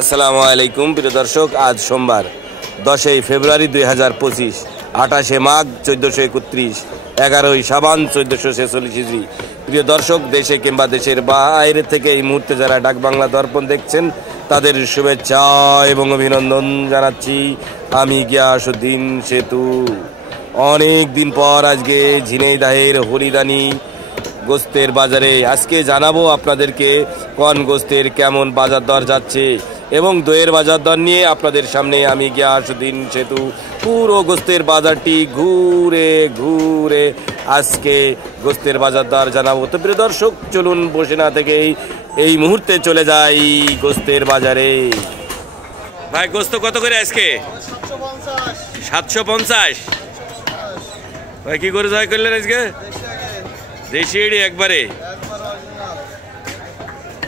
আসসালামু আলাইকুম প্রিয় দর্শক, আজ সোমবার 10 ফেব্রুয়ারি 2025, 28 মাঘ 1431, 11 শাবান 1446 হিজরি। প্রিয় দর্শক, দেশে কিংবা দেশের বাইরে থেকে এই মুহূর্তে যারা ডাক বাংলা দর্পণ দেখছেন তাদের শুভেচ্ছা এবং অভিনন্দন জানাচ্ছি। আমি গিয়াসউদ্দিন সেতু। অনেক দিন পর আজকে ঝিনাইদহের হরিদানি গোস্তের বাজারে আজকে জানাবো আপনাদেরকে কোন গোস্তের কেমন বাজার দর যাচ্ছে এবং দইয়ের বাজার দর নিয়ে আপনাদের সামনে আমি গিয়াসউদ্দিন সেতু পুরো গোস্তের বাজারটি ঘুরে ঘুরে আজকে গোস্তের বাজার দর জানাবো। তো প্রিয় দর্শক, চলুন বসে না থেকেই এই মুহূর্তে চলে যাই গোস্তের বাজারে। ভাই, গোস্ত কত করে আজকে? 750। ভাই, কি করে জয় করলেন আজকে? দেশি এড়ি একবারে।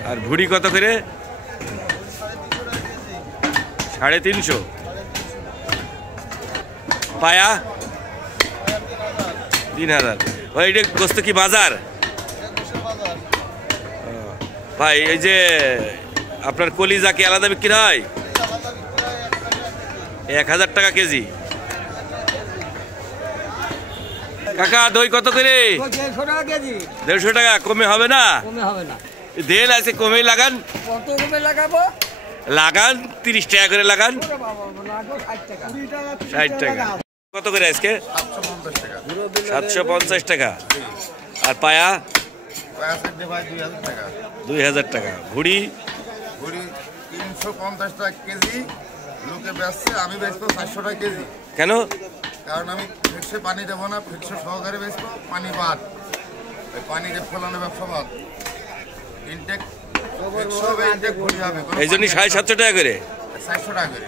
আর ভুড়ি কত করে? 350। পায়া 3000। ভাই, এটা গোস্ত কি বাজার? ভাই, এই যে আপনার কলিজা কি আলাদা বিক্রি হয়? 1000 টাকা কেজি। কাকা, দই কত করে? 150 টাকা। কমে হবে না? দেন আছে, কমে লাগান। কত কমে লাগাবো? লাগান 30 টাকা করে লাগান। 60 টাকা। কত করে আজকে? 750 টাকা। আর পায়া 2000 টাকা। ভুড়ি 350 টাকা কেজি। লোকে বেচছে, আমি বেচবো 400 টাকা কেজি। কেন? কারণ আমি ফিরসে পানি দেবো না, ফিরসে সহকারে বেচবো, পানি বাদ, পানিতে ফলানো ব্যবসা বাদ। ইনটেক ভুড়ি হবে, এই জন্যই 750 টাকা করে। 400 টাকা করে।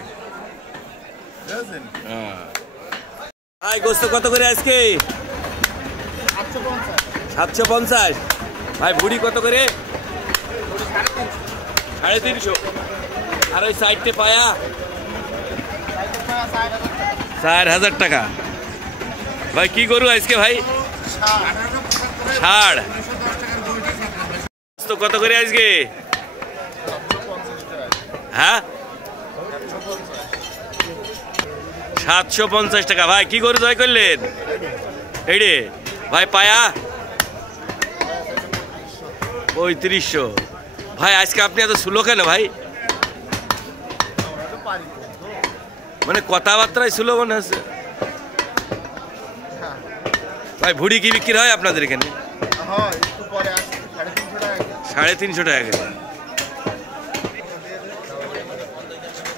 বুঝেছেন? ভাই, গোস্ত কত করে আজকে? 750। ভাই, ভুড়ি কত করে? 350। আর ওই সাইডে পায়া 4000 টাকা। ভাই, কি গরু আজকে ভাই? ষাড়। কত করে আজকে? হ্যাঁ, 750 টাকা। ভাই, কি গরু জয় করলেন? এই রে ভাই, পায়া 3500। ভাই, আজকে আপনি এত সুলো কেন ভাই? মানে কথাবার্তায় সুলো মনে হচ্ছে। ভাই, ভুড়ি কি বিক্রি হয় আপনাদের এখানে? 350 টাকা।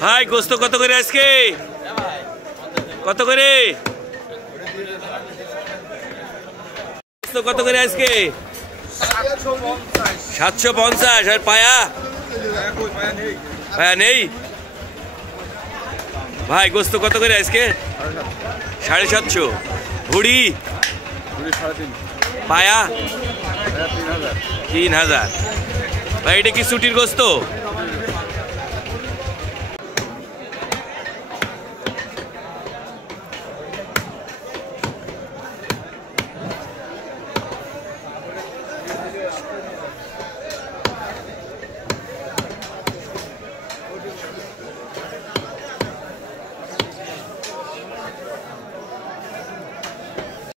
ভাই, গোস্ত কত করে আজকে? কত করে গোস্ত কত করে আজকে? 750। আর পায়া? পায়া নেই। ভাই, গোস্ত কত করে আজকে? 750। ভুড়ি পায়া 3000। ভাই, এটা কি ছুটির গোস্ত?